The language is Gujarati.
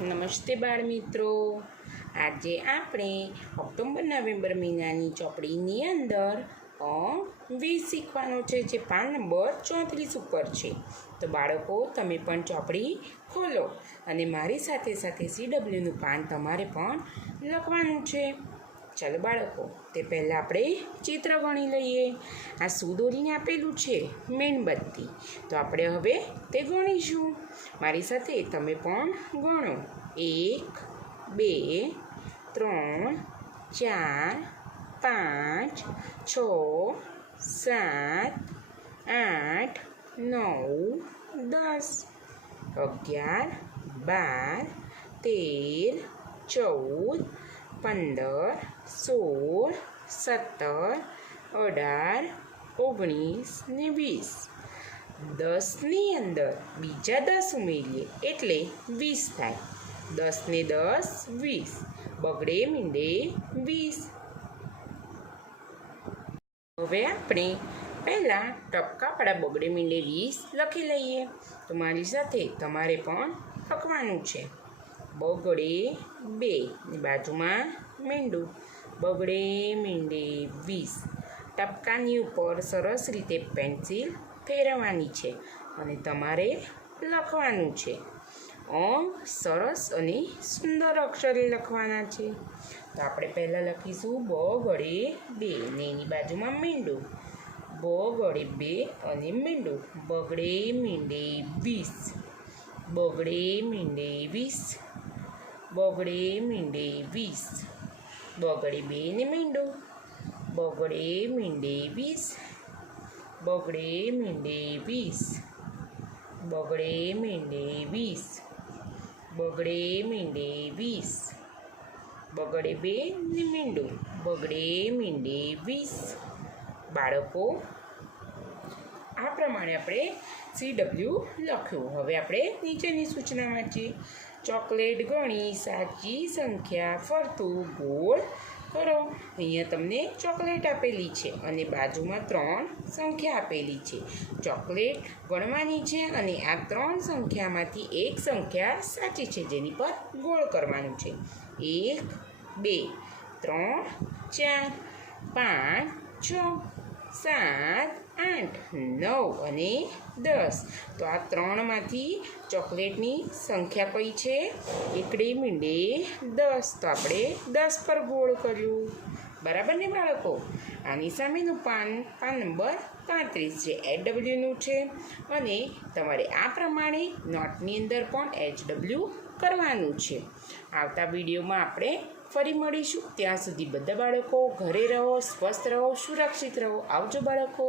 નમસ્તે બાળ મિત્રો, આજે આપણે ઓક્ટોબર નવેમ્બર મહિનાની ચોપડીની અંદર અંક 20 શીખવાનો છે, જે પાન નંબર 34 ઉપર છે. તો બાળકો, તમે પણ ચોપડી ખોલો અને મારી સાથે સાથે CWનું પાન તમારે પણ લખવાનું છે. ચાલો બાળકો, તે પહેલાં આપણે ચિત્ર ગણી લઈએ. આ શું દોરીને આપેલું છે? મીણબત્તી. તો આપણે હવે તે ગણીશું. મારી સાથે તમે પણ ગણો. 1 2 3 4 5 6 7 8 9 10 11 12 13 14 15 16 17 18 19 ને 20. 10ની અંદર બીજા 10 ઉમેરીએ એટલે 20 થાય. 10 ને 10 20. બગડે મીંડે 20. હવે આપણે પહેલાં ટપકાવાળા બગડે મીંડે 20 લખી લઈએ. તો મારી સાથે તમારે પણ લખવાનું છે. બગડે 2 ની બાજુમાં મીંડું. બગડે મીંડે 20. ટપકાની ઉપર સરસ રીતે પેન્સિલ ફેરવવાની છે અને તમારે લખવાનું છે. અંક સરસ અને સુંદર અક્ષરે લખવાના છે. તો આપણે પહેલાં લખીશું બગડે 2 ને એની બાજુમાં મીંડું. બગડે 2 અને મીંડું. બગડે મીંડે 20. બગડે મીંડે 20. બગડે મીંડે 20. બગડે 2 ને મીંડું. બગડે મીંડે 20. બગડે મીંડે 20. બગડે મીંડે 20. બગડે મીંડે 20. બગડે 2 ને મીંડું. બગડે મીંડે 20. બાળકો, આ પ્રમાણે આપણે CW લખ્યું. હવે આપણે નીચેની સૂચના વાંચીએ. ચોકલેટ ગણી સાચી સંખ્યા ફરતું ગોળ કરો. અહીંયા તમને ચોકલેટ આપેલી છે અને બાજુમાં 3 સંખ્યા આપેલી છે. ચોકલેટ ગણવાની છે અને આ 3 સંખ્યામાંથી એક સંખ્યા સાચી છે, જેની પર ગોળ કરવાનું છે. 1 2 3 4 5 6 7 8 9 અને 10. તો આ 3માંથી ચોકલેટની સંખ્યા કઈ છે? એકડે મીંડે 10. તો આપણે 10 પર ગોળ કર્યું. બરાબર ને બાળકો? આની સામેનું પાન નંબર 35 જે HWનું છે અને તમારે આ પ્રમાણે નોટની અંદર પણ HW કરવાનું છે. આવતા વિડીયોમાં આપણે ફરી મળીશું. ત્યાં સુધી બધા બાળકો ઘરે રહો, સ્વસ્થ રહો, સુરક્ષિત રહો. આવજો બાળકો.